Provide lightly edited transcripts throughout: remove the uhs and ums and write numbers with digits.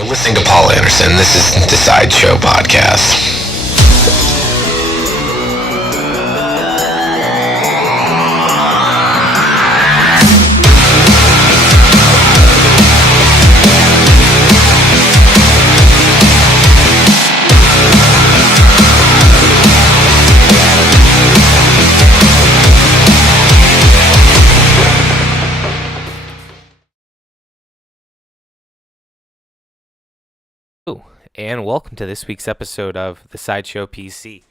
You're listening to Paul Anderson. This is the Sideshow Podcast. And welcome to this week's episode of the Sideshow PC.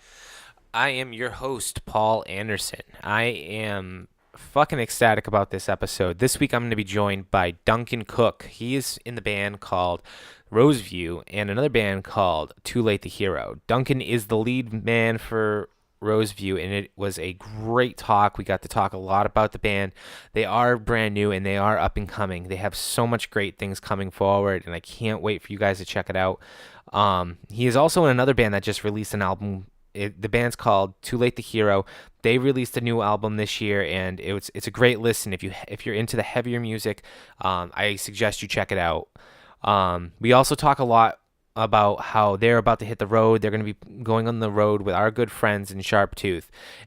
I am your host, Paul Anderson. I am fucking ecstatic about this episode. This week I'm going to be joined by Duncan Cook. He is in the band called Roseview and another band called Too Late the Hero. Duncan is the lead man for Roseview, and it was a great talk. We got to talk a lot about the band. They are brand new and they are up and coming. They have so much great things coming forward, and I can't wait for you guys to check it out. He is also in another band that just released an album. The band's called Too Late the Hero. They released a new album this year, and it's a great listen. If you're into the heavier music, I suggest you check it out. We also talk a lot about how they're about to hit the road. They're going to be going on the road with our good friends in Sharptooth.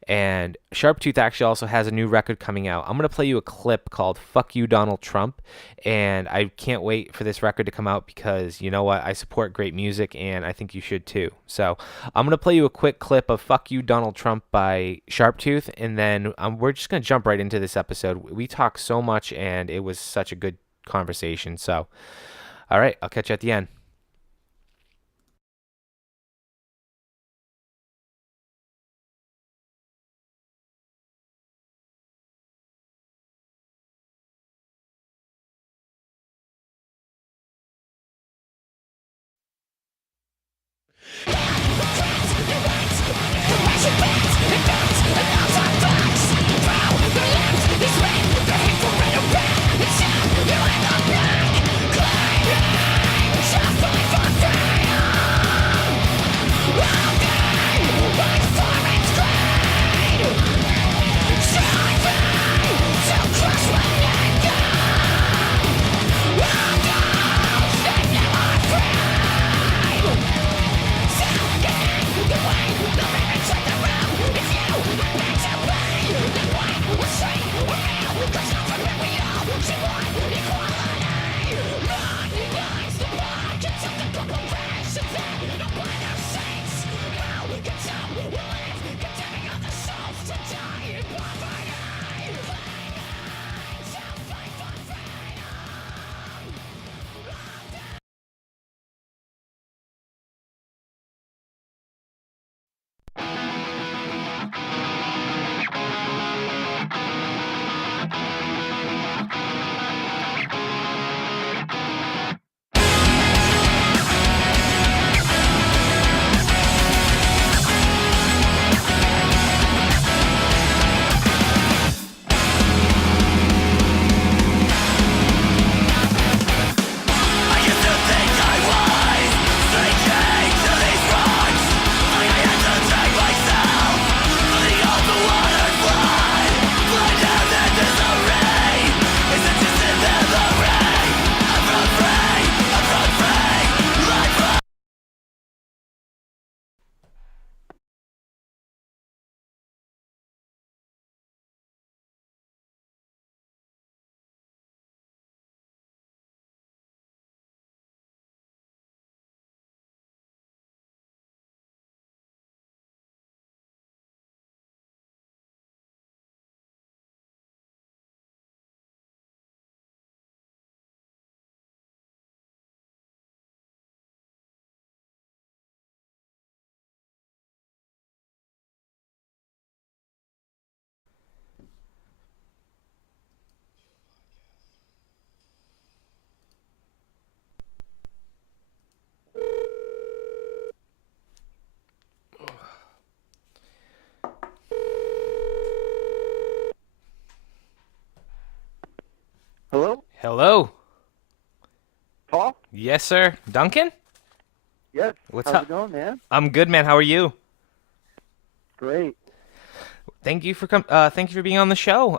And Sharptooth actually also has a new record coming out. I'm going to play you a clip called Fuck You, Donald Trump. And I can't wait for this record to come out because, you know what, I support great music and I think you should too. So I'm going to play you a quick clip of Fuck You, Donald Trump by Sharptooth. And then we're just going to jump right into this episode. We talk so much and it was such a good conversation. So, all right, I'll catch you at the end. Hello? Hello. Paul? Yes, sir. Duncan? Yes. What's How's up? it going, man? I'm good, man. How are you? Great. Thank you for being on the show.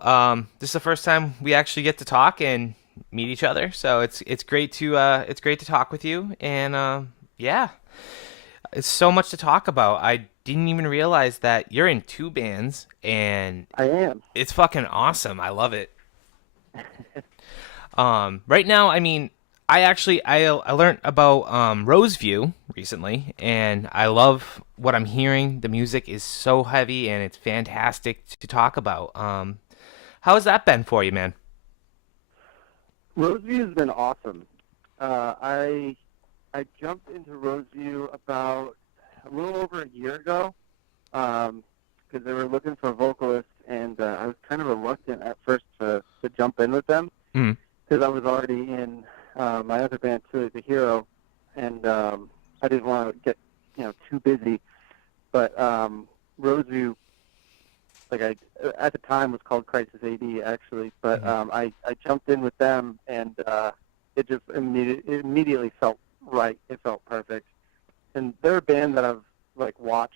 This is the first time we actually get to talk, and meet each other. So it's great to talk with you, and yeah, it's so much to talk about. I didn't even realize that you're in two bands, and I am. it's fucking awesome. I love it. Right now, I mean, I learned about Roseview recently, and I love what I'm hearing. The music is so heavy, and it's fantastic to talk about. How has that been for you, man? Roseview has been awesome. I jumped into Roseview about a little over a year ago because they were looking for vocalists, and I was kind of reluctant at first to jump in with them Mm. because I was already in my other band, too, The Hero, and I didn't want to get too busy. But Roseview, at the time was called Crisis AD actually, but I jumped in with them, and it just immediately felt right. It felt perfect, and they're a band that I've watched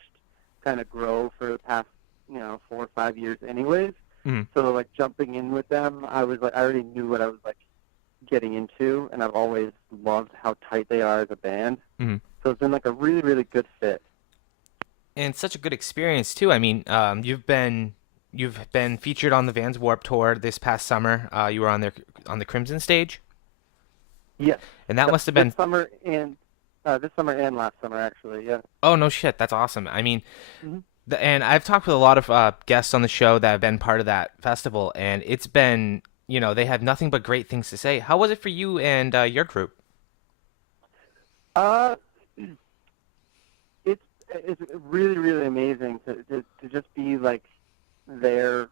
kind of grow for the past 4 or 5 years, anyways. Mm. So jumping in with them, I already knew what I was getting into, and I've always loved how tight they are as a band. Mm. So it's been a really, really good fit. And such a good experience too. I mean, you've been featured on the Vans Warped Tour this past summer. You were on the Crimson stage, Yes. and that must have been. This summer and last summer, actually. Yeah. Oh no shit, that's awesome. I mean, Mhm. and I've talked with a lot of guests on the show that have been part of that festival, and it's been, they have nothing but great things to say. How was it for you and your group? Uh, it's really, really amazing to just be there,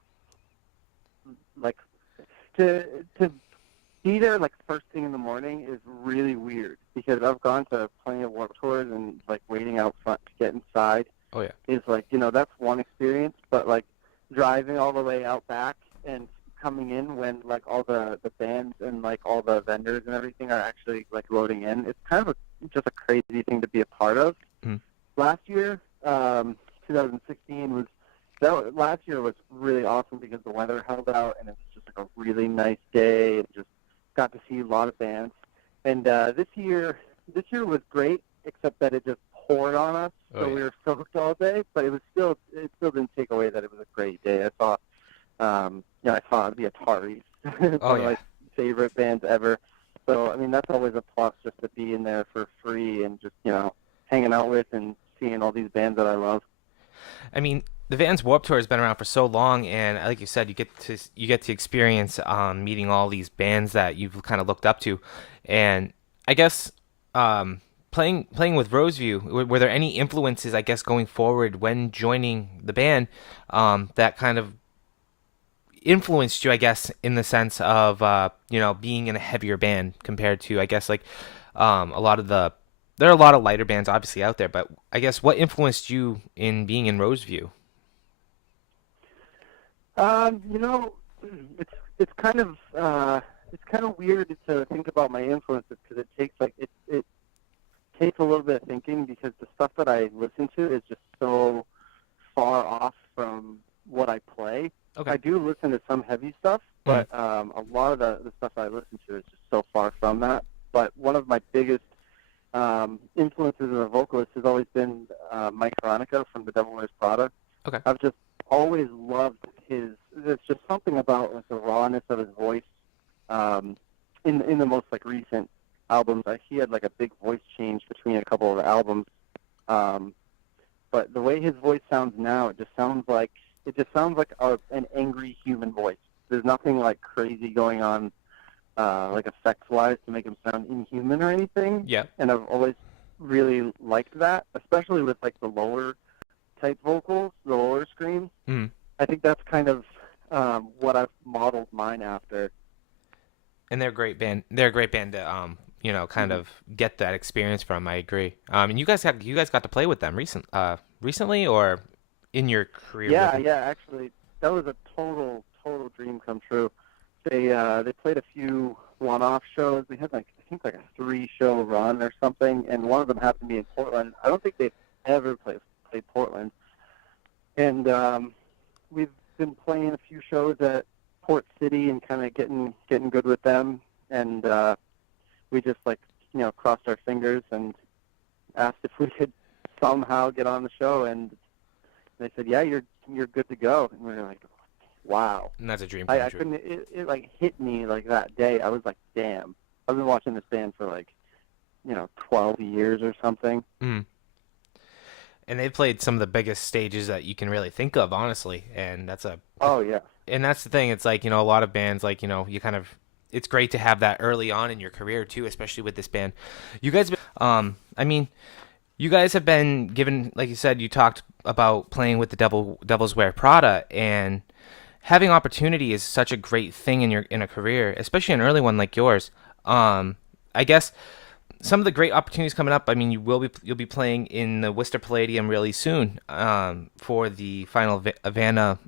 like to be there first thing in the morning is really weird because I've gone to plenty of Warped Tours and waiting out front to get inside Oh yeah. is that's one experience, but driving all the way out back and coming in when all the bands and all the vendors and everything are actually loading in, it's kind of just a crazy thing to be a part of. Mhm. Last year, 2016 last year was really awesome because the weather held out and it was just a really nice day and just got to see a lot of bands. And this year was great, except that it just poured on us, Oh, so yeah. we were soaked all day. But it still didn't take away that it was a great day. I saw the Ataris, Oh one of yeah. my favorite bands ever. So I mean, that's always a plus just to be in there for free and just hanging out with and seeing all these bands that I love. I mean, the Vans Warped Tour has been around for so long, and like you said, you get to experience meeting all these bands that you've kind of looked up to, and I guess playing with Roseview, were there any influences, I guess, going forward when joining the band that kind of influenced you, I guess, in the sense of being in a heavier band compared to, I guess, a lot of the there are a lot of lighter bands obviously out there, but I guess what influenced you in being in Roseview? You know, it's kind of weird to think about my influences because it takes it takes a little bit of thinking because the stuff that I listen to is just so far off from what I play. Okay. I do listen to some heavy stuff, but a lot of the stuff I listen to is just so far from that. But one of my biggest influences as a vocalist has always been Mike Veronica from The Devil Wears Prada. Okay. I've just always loved there's just something about the rawness of his voice in the most recent albums. He had a big voice change between a couple of albums. But the way his voice sounds now, it just sounds like an angry human voice. There's nothing crazy going on effects-wise to make him sound inhuman or anything. Yeah. And I've always really liked that, especially with the lower type vocals, the lower screams. Mm. I think that's kind of what I've modeled mine after. And they're a great band. They're a great band to kind of get that experience from. I agree. And you guys got to play with them recently or in your career? Yeah, with them? yeah. Actually, that was a total dream come true. They played a few one-off shows. They had I think a 3-show run or something, and one of them happened to be in Portland. I don't think they've ever played Portland. And we've been playing a few shows at Port City and kind of getting good with them. and we just crossed our fingers and asked if we could somehow get on the show, and they said, yeah, you're good to go. And we were like, wow. And that's a dream I come true. couldn't. It like hit me like that day. I was like, damn. I've been watching this band for 12 years or something. Mm. And they've played some of the biggest stages that you can really think of, honestly. And that's Oh yeah. and that's the thing. It's like, a lot of bands, like, you kind of, it's great to have that early on in your career too, especially with this band. You guys, I mean, you guys have been given, like you said, you talked about playing with the Devil's Wear Prada, and having opportunity is such a great thing in a career, especially an early one like yours. I guess some of the great opportunities coming up. I mean, you'll be playing in the Worcester Palladium really soon, for the final Havana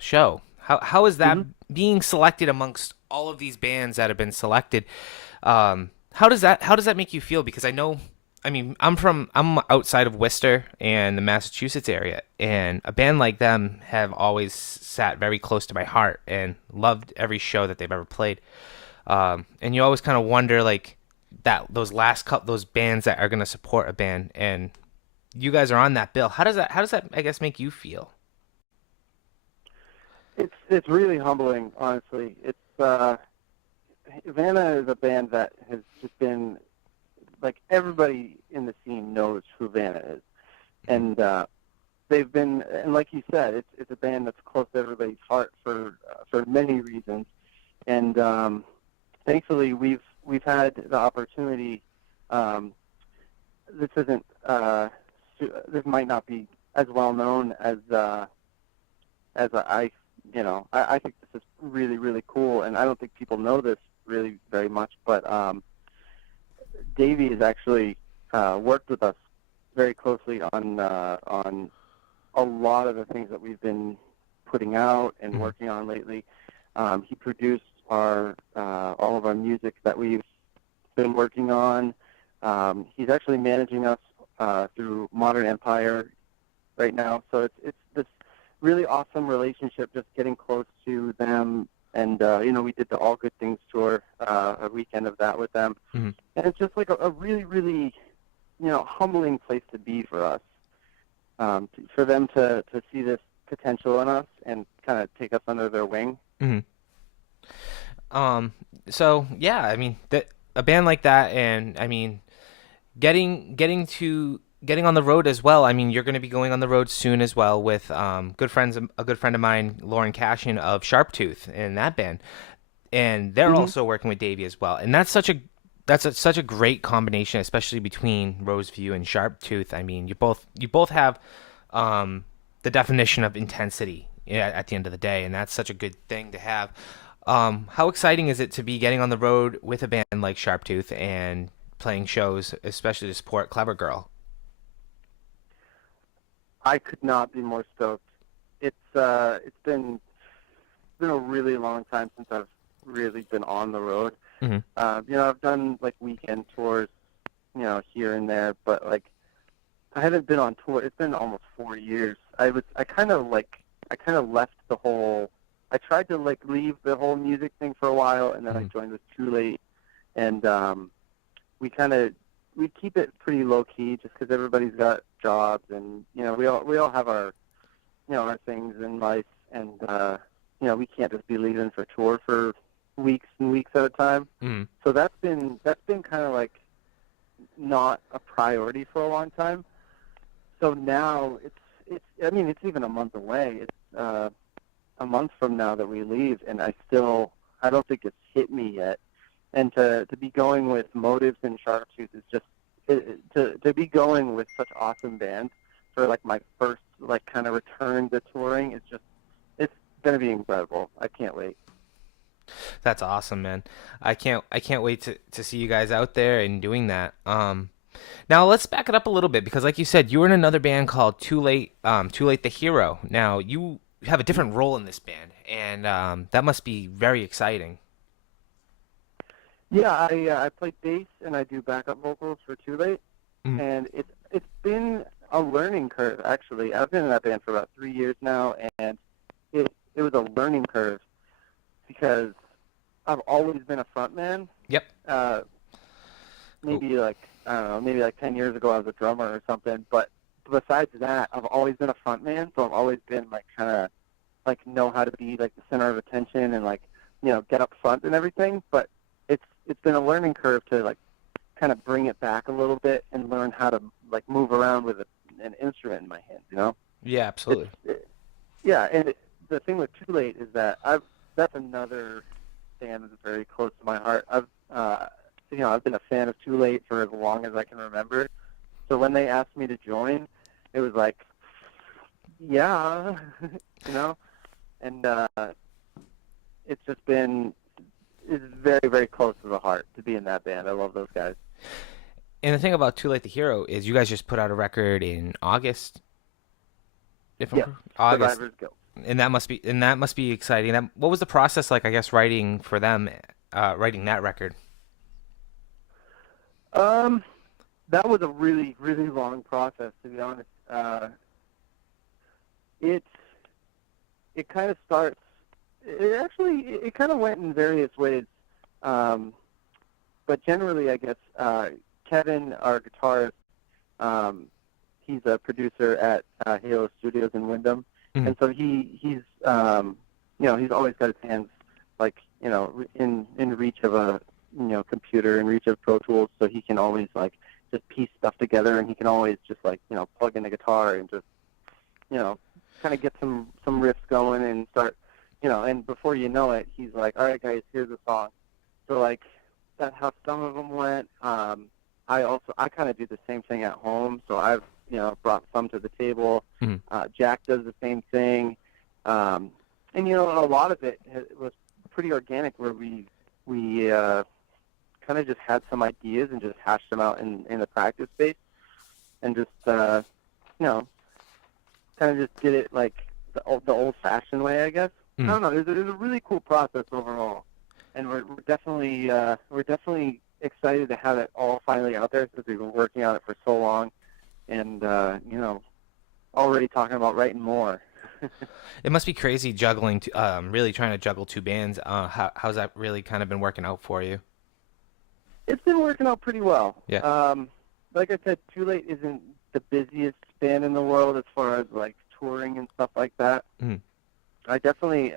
show. How is that being selected amongst all of these bands that have been selected? How does that make you feel? Because I mean, I'm outside of Worcester and the Massachusetts area, and a band like them have always sat very close to my heart and loved every show that they've ever played. And you always kind of wonder, like, those bands that are going to support a band, and you guys are on that bill. How does that I guess make you feel? It's really humbling, honestly. It's Vanna is a band that has just been, like, everybody in the scene knows who Vanna is, and they've been, and like you said, it's a band that's close to everybody's heart for many reasons, and thankfully we've had the opportunity. This isn't this might not be as well known as I think this is really, really cool, and I don't think people know this really very much, but Davey has actually worked with us very closely on a lot of the things that we've been putting out and working on lately. He produced all of our music that we've been working on. He's actually managing us through Modern Empire right now, so it's this really awesome relationship, just getting close to them. And, we did the All Good Things tour, a weekend of that with them. And it's just like a really, really, humbling place to be for us, for them to see this potential in us and kind of take us under their wing. So, yeah, I mean, a band like that, and, I mean, getting on the road as well. I mean, you're going to be going on the road soon as well with a good friend of mine, Lauren Cashin of Sharptooth, in that band, and they're also working with Davey as well. And that's such a great combination, especially between Roseview and Sharptooth. I mean, you both have the definition of intensity at the end of the day, and that's such a good thing to have. How exciting is it to be getting on the road with a band like Sharptooth and playing shows, especially to support CleverGirl? I could not be more stoked. It's been a really long time since I've really been on the road. I've done like weekend tours, here and there, but like I haven't been on tour. It's been almost 4 years. I kind of left the whole. I tried to like leave the whole music thing for a while, and then I joined with Too Late, and we keep it pretty low key just because everybody's got jobs, and we all have our our things in life, and we can't just be leaving for tour for weeks and weeks at a time. So that's been kind of like not a priority for a long time. So now it's even a month away. It's a month from now that we leave, and I don't think it's hit me yet. And to be going with Motives and Sharptooth is just to be going with such awesome bands for like my first like kind of return to touring is just, it's gonna be incredible. I can't wait. That's awesome, man. I can't wait to see you guys out there and doing that. Now let's back it up a little bit, because like you said, you were in another band called Too Late the Hero. Now you have a different role in this band, and that must be very exciting. Yeah, I play bass and I do backup vocals for Too Late, and it's been a learning curve actually. I've been in that band for about 3 years now, and it was a learning curve because I've always been a frontman. Yep. Maybe like I don't know, maybe like 10 years ago I was a drummer or something. But besides that, I've always been a frontman. So I've always been like kind of like know how to be like the center of attention and like get up front and everything. But it's been a learning curve to like kind of bring it back a little bit and learn how to like move around with an instrument in my hands. Yeah, absolutely. Yeah, and the thing with Too Late is that that's another band that's very close to my heart. I've been a fan of Too Late for as long as I can remember. So when they asked me to join, it was like, yeah, and it's very, very close to the heart to be in that band. I love those guys. And the thing about Too Late the Hero is you guys just put out a record in August. August. Survivor's Guild. And that must be exciting. What was the process like, I guess, writing for them, writing that record? That was a really, really long process, to be honest. It kind of starts. It kind of went in various ways, but generally, I guess Kevin, our guitarist, he's a producer at Halo Studios in Wyndham, and so he's always got his hands like in reach of a computer, in reach of Pro Tools, so he can always like just piece stuff together, and he can always just like plug in a guitar and just kind of get some riffs going and start and before you know it, he's like, all right guys, here's a song. So like that's how some of them went. I kind of do the same thing at home, so I've brought some to the table. Jack does the same thing, and a lot of it was pretty organic, where we kind of just had some ideas and just hashed them out in the practice space, and just kind of just did it like the old-fashioned way, I guess. I don't know. It was a really cool process overall, and we're definitely excited to have it all finally out there, since we've been working on it for so long, and already talking about writing more. It must be crazy juggling, really trying to juggle two bands. How's that really kind of been working out for you? It's been working out pretty well. Yeah. Like I said, Too Late isn't the busiest band in the world as far as like touring and stuff like that. I'm definitely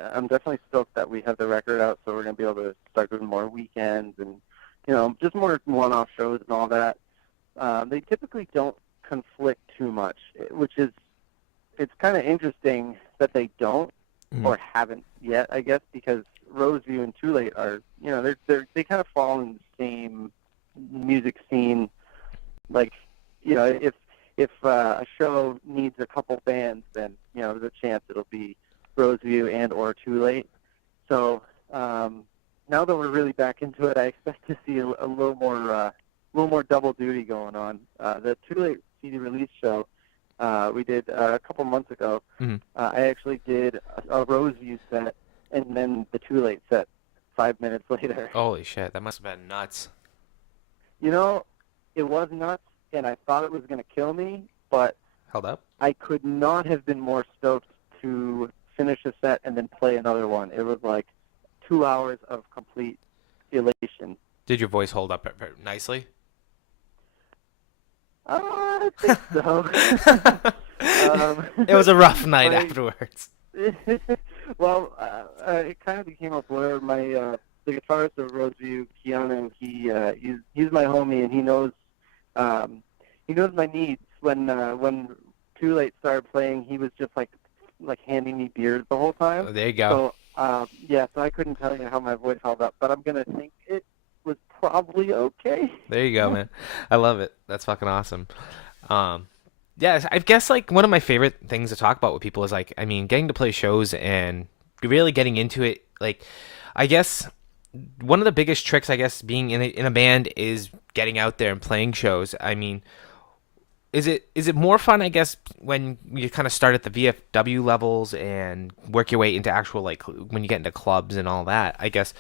stoked that we have the record out, so we're gonna be able to start doing more weekends and just more one-off shows and all that. They typically don't conflict too much, it's kind of interesting that they don't or haven't yet, I guess, because Roseview and Too Late are they kind of fall in the same music scene. Like if a show needs a couple bands, then there's a chance it'll be Roseview and or Too Late. So now that we're really back into it, I expect to see a little more double duty going on. The Too Late CD release show we did a couple months ago. I actually did a Roseview set and then the Too Late set 5 minutes later. Holy shit, that must have been nuts. It was nuts, and I thought it was going to kill me, but held up. I could not have been more stoked to finish a set and then play another one. It was like 2 hours of complete elation. Did your voice hold up nicely? I think so. It was a rough night afterwards. Well, it kind of became a blur. The guitarist of Roseview, Keanu, he's my homie, and he knows my needs. When Too Late started playing, he was just like handing me beers the whole time. Oh, there you go. So so I couldn't tell you how my voice held up, but I'm gonna think it was probably okay. There you go, man. I love it. That's fucking awesome. Yeah, I guess like one of my favorite things to talk about with people is getting to play shows and really getting into it. Like, I guess one of the biggest tricks, I guess, being in a band is getting out there and playing shows. I mean, is it more fun, I guess, when you kind of start at the VFW levels and work your way into actual, like, when you get into clubs and all that? I guess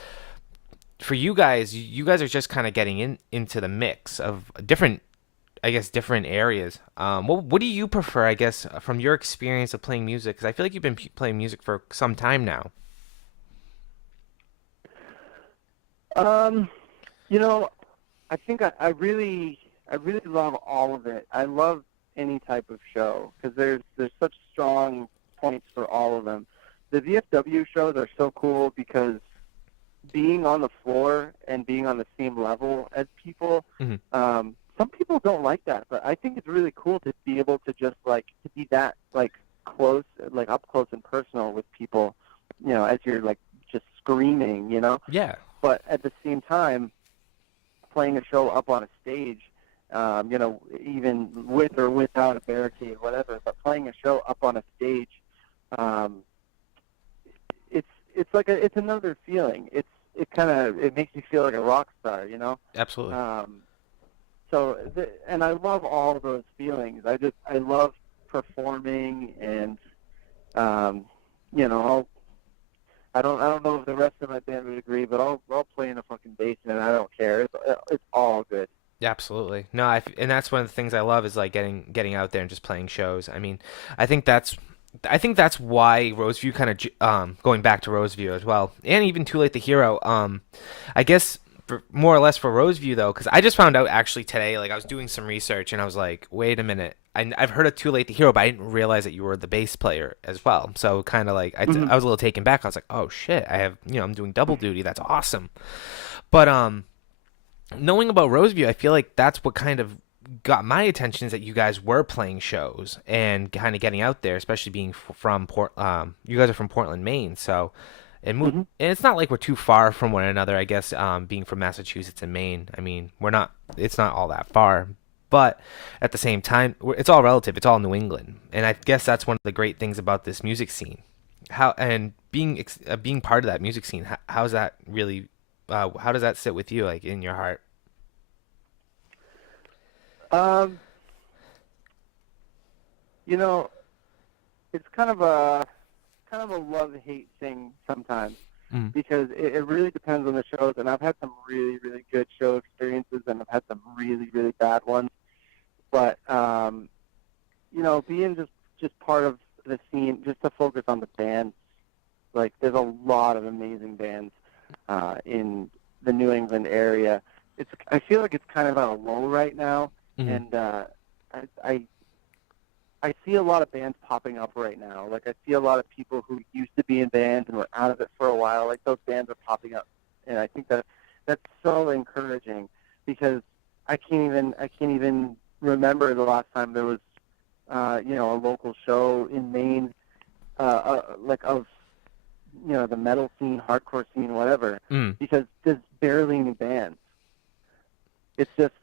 for you guys are just kind of getting into the mix of different areas. What do you prefer, I guess, from your experience of playing music? Because I feel like you've been playing music for some time now. Um, you know, I think I really love all of it. I love any type of show because there's such strong points for all of them. The VFW shows are so cool because being on the floor and being on the same level as people, Hmm. some people don't like that, but I think it's really cool to be able to just like to be that like close, like up close and personal with people, as you're like just screaming, Yeah. but at the same time, playing a show up on a stage, even with or without a barricade, whatever, but playing a show up on a stage, um, it's it's another feeling. It makes you feel like a rock star. Absolutely. And I love all of those feelings. I love performing, and um, I don't know if the rest of my band would agree, but I'll play in a fucking basement. I don't care. It's all good. Absolutely. No, and that's one of the things I love is like getting out there and just playing shows. I mean, I think that's I think that's why Roseview kind of going back to Roseview as well, and even Too Late the Hero. I guess more or less for Roseview though, because I just found out actually today. Like I was doing some research and I was like, wait a minute. I've heard of Too Late the Hero, but I didn't realize that you were the bass player as well. So kind of like Mhm. I was a little taken back. I was like, oh shit, I'm doing double duty. That's awesome. But knowing about Roseview, I feel like that's what kind of got my attention is that you guys were playing shows and kind of getting out there, especially being from you guys are from Portland, Maine, so Mhm. and it's not like we're too far from one another, I guess. Being from Massachusetts and Maine, I mean, we're not. It's not all that far, but at the same time, it's all relative. It's all New England, and I guess that's one of the great things about this music scene. Being part of that music scene, how's that really? How does that sit with you, like in your heart? Um, you know, it's kind of a love-hate thing sometimes Mm. because it really depends on the shows, and I've had some really, really good show experiences, and I've had some really, really bad ones. But being just part of the scene, just to focus on the bands, like there's a lot of amazing bands in the New England area. I feel like it's kind of on a low right now, Mm. and I, I I see a lot of bands popping up right now. Like I see a lot of people who used to be in bands and were out of it for a while. Like those bands are popping up, and I think that's so encouraging because I can't even remember the last time there was a local show in Maine like of the metal scene, hardcore scene, whatever, Mm. because there's barely any bands. It's just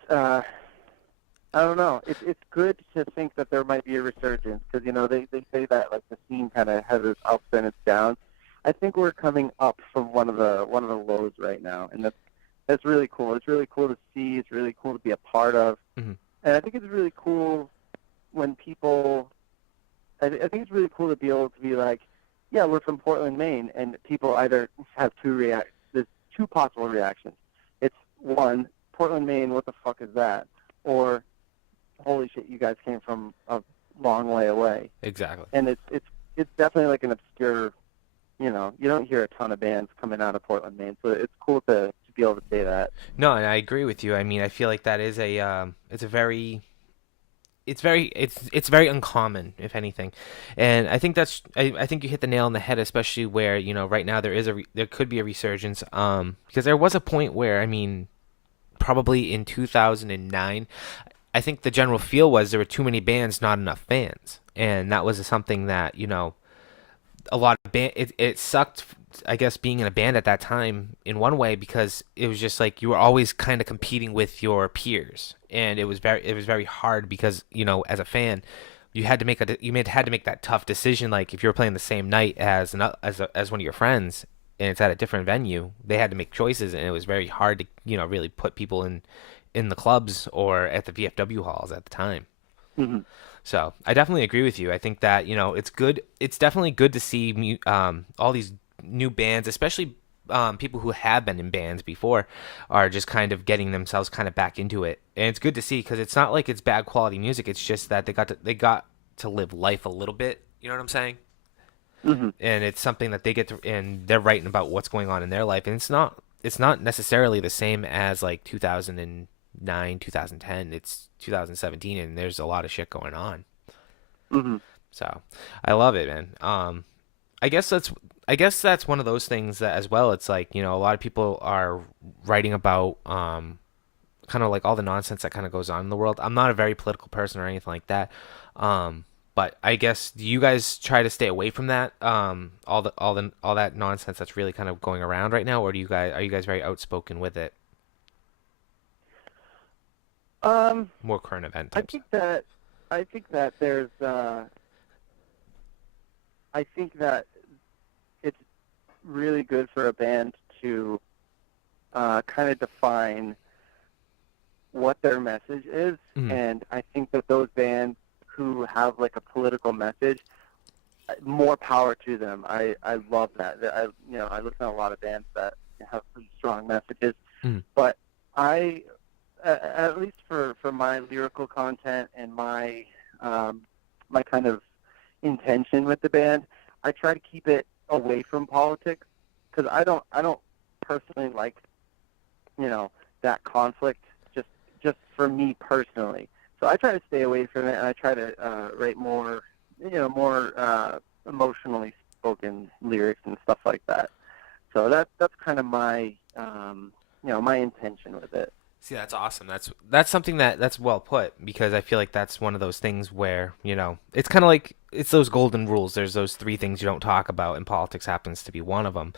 I don't know. It's good to think that there might be a resurgence because they say that like the scene kind of has its ups and its downs. I think we're coming up from one of the lows right now, and that's really cool. It's really cool to see. It's really cool to be a part of, Mm. and I think it's really cool when people. I think it's really cool to be able to be like, yeah, we're from Portland, Maine, and people either have there's two possible reactions. It's one, Portland, Maine, what the fuck is that? Or holy shit, you guys came from a long way away. Exactly. And it's definitely like an obscure, you don't hear a ton of bands coming out of Portland, Maine, so it's cool to be able to say that. No, and I agree with you. I mean, I feel like that is it's a very it's very uncommon if anything, and I think I think you hit the nail on the head, especially where right now there could be a resurgence, because there was a point where, I mean, probably in 2009, I think the general feel was there were too many bands, not enough fans, and that was something that a lot of it sucked, I guess, being in a band at that time in one way, because it was just like you were always kind of competing with your peers, and it was very hard because as a fan had to make that tough decision. Like if you were playing the same night as one of your friends and it's at a different venue, they had to make choices, and it was very hard to really put people in the clubs or at the VFW halls at the time. Hmm. So I definitely agree with you. I think that it's good. It's definitely good to see all these new bands, especially people who have been in bands before, are just kind of getting themselves kind of back into it. And it's good to see because it's not like it's bad quality music. It's just that they got to live life a little bit. You know what I'm saying? Hmm. And it's something that they get to, and they're writing about what's going on in their life. And it's not. it's not necessarily the same as like 2009, 2010. It's 2017, and there's a lot of shit going on. Hmm. So I love it, man. I guess that's one of those things that as well. It's like, a lot of people are writing about kind of like all the nonsense that kind of goes on in the world. I'm not a very political person or anything like that. But I guess, do you guys try to stay away from that? All that nonsense that's really kind of going around right now, or are you guys very outspoken with it? Um, More current event I types. think that I think that there's I think that it's really good for a band to kind of define what their message is, Mhm. and I think that those bands who have like a political message, more power to them. I love that. I listen to a lot of bands that have pretty strong messages, Mhm. but I at least for my lyrical content and my kind of intention with the band, I try to keep it away from politics because I don't personally like that conflict just for me personally. So I try to stay away from it, and I try to write more emotionally spoken lyrics and stuff like that. So that's kind of my intention with it. See, that's awesome. That's something that's well put, because I feel like that's one of those things where, it's kind of like it's those golden rules. There's those three things you don't talk about, and politics happens to be one of them.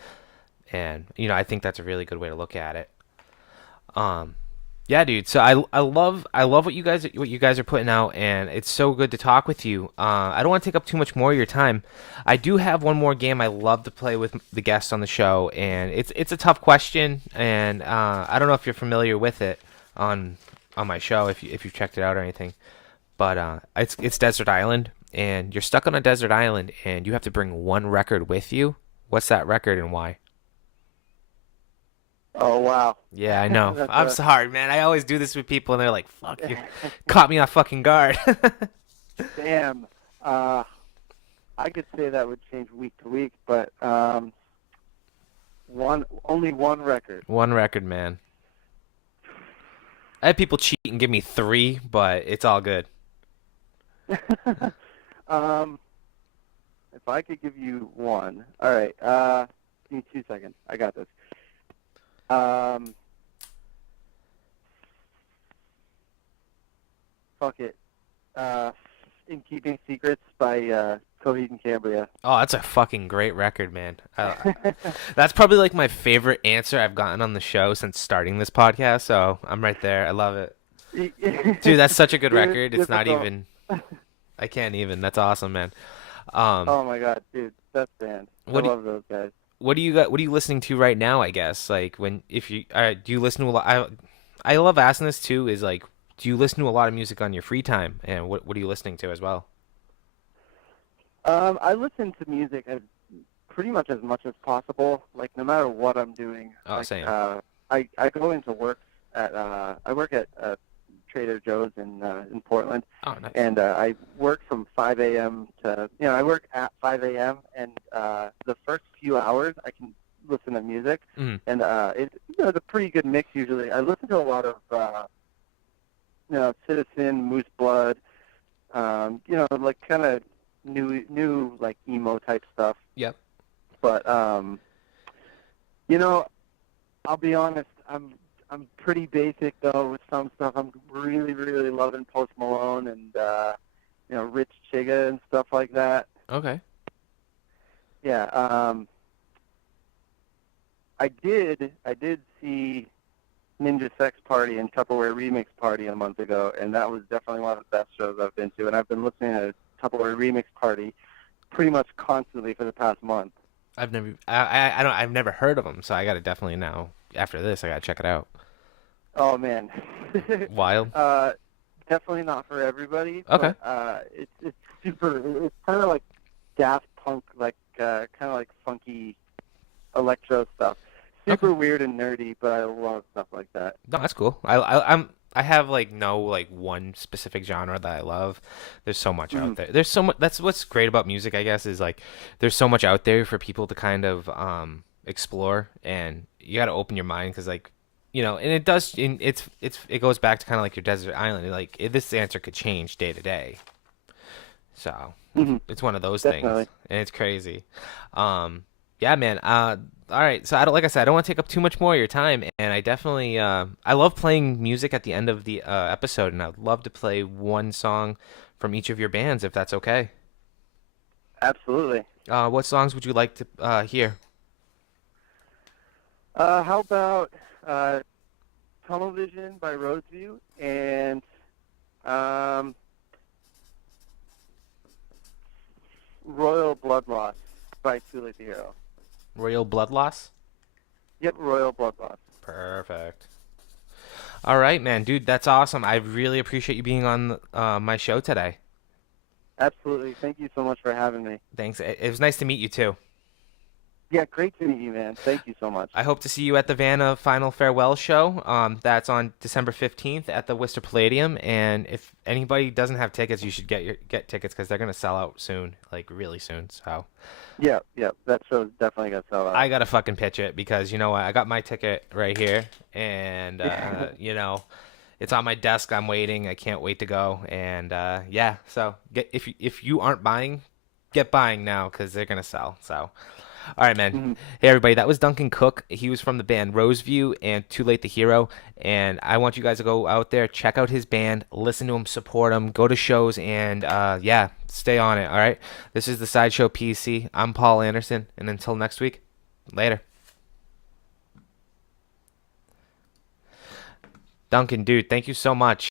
And, I think that's a really good way to look at it. Um, yeah, dude. So I love what you guys are putting out, and it's so good to talk with you. I don't want to take up too much more of your time. I do have one more game I love to play with the guests on the show, and it's a tough question, and I don't know if you're familiar with it on my show, if you've checked it out or anything. But it's Desert Island, and you're stuck on a desert island, and you have to bring one record with you. What's that record and why? Oh wow, Yeah, I know. that's I'm a sorry, man. I always do this with people, and they're like, "Fuck, you caught me off fucking guard." damn. Uh, I could say that would change week to week, but only one record. One record, man. I had people cheat and give me three, but it's all good. um, if I could give you one, all right. Give me 2 seconds. I got this. Um, fuck it. In Keeping Secrets by Coheed and Cambria. Oh, that's a fucking great record, man. That's probably like my favorite answer I've gotten on the show since starting this podcast. So I'm right there. I love it, dude. That's such a good Dude, record. it's It's not difficult. even. I can't even. That's awesome, man. Um, Oh my god, dude, best band. I what do love those guys. what are you listening to right now? I guess like when if you do you listen to a lot? I love asking this too. Is like, do you listen to a lot of music on your free time, and what are you listening to as well? I listen to music pretty much as possible. Like no matter what I'm doing. Oh, Like same. I go into work at I work at Trader Joe's in Portland, Oh, nice. and I work from 5 a.m. to I work at 5 a.m. and the first few hours I can listen to music, Mm. and it's a pretty good mix usually. I listen to a lot of Citizen, Moose Blood, like kind of new like emo type stuff. Yep. But you know, I'll be honest, I'm pretty basic though with some stuff. I'm really really loving Post Malone and Rich Chiga and stuff like that. Okay. Yeah. I did see Ninja Sex Party and Tupperware Remix Party a month ago, and that was definitely one of the best shows I've been to. And I've been listening to Tupperware Remix Party pretty much constantly for the past month. I've never heard of them, so I gotta definitely now. After this, I gotta check it out. Oh man, Wild. definitely not for everybody, Okay. but it's super. It's kind of like Daft Punk, like kind of like funky electro stuff. Super Okay. weird and nerdy, but I love stuff like that. No, that's cool. I have like no like one specific genre that I love. There's so much out Mhm. there. There's so much. That's what's great about music, I guess, is like there's so much out there for people to kind of explore, and you got to open your mind because like and it does it goes back to kind of like your desert island. Like this answer could change day to day. So Hmm. it's one of those things, Definitely. and it's crazy. Yeah, man. All right. So I don't like I said, I don't want to take up too much more of your time, and I definitely I love playing music at the end of the episode, and I'd love to play one song from each of your bands if that's okay. Absolutely. What songs would you like to hear? How about Tunnel Vision by Roseview and um, Royal Blood Loss by Too Late to Hero. Royal Blood Loss? Yep, Royal Blood Loss. Perfect. All right, man, dude, that's awesome. I really appreciate you being on my show today. Absolutely. Thank you so much for having me. Thanks. It was nice to meet you too. Yeah, great to meet you, man. Thank you so much. I hope to see you at the Vanna Final Farewell show. That's on December 15th at the Worcester Palladium. And if anybody doesn't have tickets, you should get tickets because they're gonna sell out soon, like really soon. So Yeah, yeah, that show's definitely gonna sell out. I gotta fucking pitch it because you know what? I got my ticket right here, and it's on my desk. I'm waiting. I can't wait to go. And yeah, so if you aren't buying, get buying now because they're gonna sell. So. All right, man. Mhm. Hey, everybody. That was Duncan Cook. He was from the band Roseview and Too Late the Hero. And I want you guys to go out there, check out his band, listen to him, support him, go to shows, and yeah, stay on it. All right. This is the Sideshow PC. I'm Paul Anderson, and until next week, later. Duncan, dude, thank you so much.